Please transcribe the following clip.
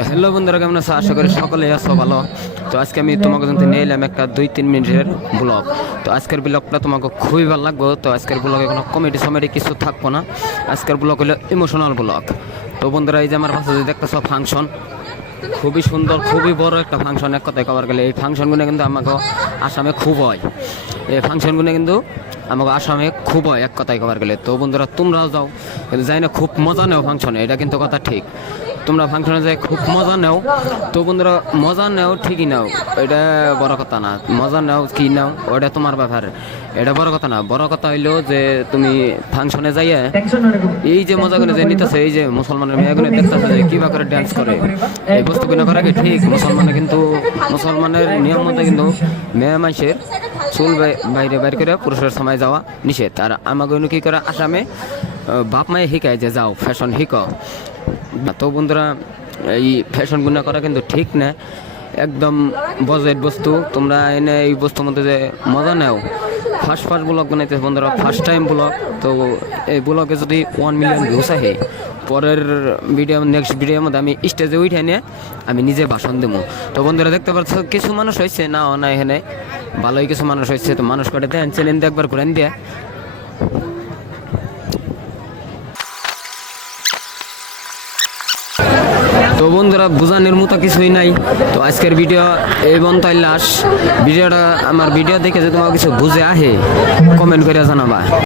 তো হ্যালো বন্ধুরা, কেমন আছো? আশা করি সকলে আছো ভালো। তো আজকে আমি তোমাকে জানতে নিয়ে এলাম একটা 2-3 মিনিটের ব্লগ। তো আজকের ব্লগটা তোমাকে খুবই ভালো লাগবে। তো আজকের ব্লগে কোনো কমেডি কিছু থাকবো না। আজকের ব্লগ হলো ইমোশনাল ব্লগ। তো বন্ধুরা, এই যে আমার পাশে যে দেখতেছো ফাংশন, খুবই সুন্দর, খুবই বড় একটা ফাংশন। এক কথায় কবার গেলে এই ফাংশনগুলো কিন্তু আমাকে আসামে খুব হয়। এই ফাংশনগুলো কিন্তু আমাকে আসামে খুব হয় এক কথায় কবার গেলে। তো বন্ধুরা, তোমরাও যাও, কিন্তু যাই না খুব মজা নেও ফাংশনে, এটা কিন্তু কথা ঠিক। তোমরা ফাংশনে যাই খুব মজা নেও। তো বন্ধুরা, মজা নেও ঠিকই নাও, এটা বড় কথা না। মজা নাও কি নাও ওটা তোমার ব্যাপার, এটা বড় কথা না। বড় কথা হইলো যে তুমি ফাংশনে যাইয়া এই যে মজাগুলো যে নিতেছে, এই যে মুসলমানের মেয়েগুলো দেখতেছে যে কিবা করে ড্যান্স করে, এই বস্তুগুলো করা কি ঠিক? মুসলমানের নিয়ম মধ্যে কিন্তু মেয়ে মানুষের চুল বাইরে বাইর করে পুরুষের সময় যাওয়া নিষেধ। আর আমাকে কি করে আসামে বাপ মায়ে শিখায় যে যাও ফ্যাশন শিখো। তো বন্ধুরা, এই ফ্যাশনগুলো করা কিন্তু ঠিক না, একদম বাজেট বস্তু। তোমরা এনে এই বস্তুর মধ্যে যে মজা নেও। ফার্স্ট ব্লগ বানাইতে বন্ধুরা, ফার্স্ট টাইম ব্লগ। তো এই ব্লগে যদি 1 মিলিয়ন ভিউস আহে, পরের নেক্সট ভিডিওর মধ্যে আমি স্টেজে উঠে নিয়ে আমি নিজে ভাষণ দেবো। তো বন্ধুরা, দেখতে পাচ্ছ কিছু মানুষ হয়েছে না এখানে ভালোই কিছু মানুষ হয়েছে। তো মানুষ করে দেন চ্যানেল একবার ঘুরেন দিয়ে। তো বন্ধুরা, বোঝানোর মতো কিছুই নাই। তো আজকের ভিডিও এই বন্ধ লাশ ভিডিওটা, আমার ভিডিও দেখে যদি তোমার কিছু বুঝে আহে কমেন্ট করে জানাবা।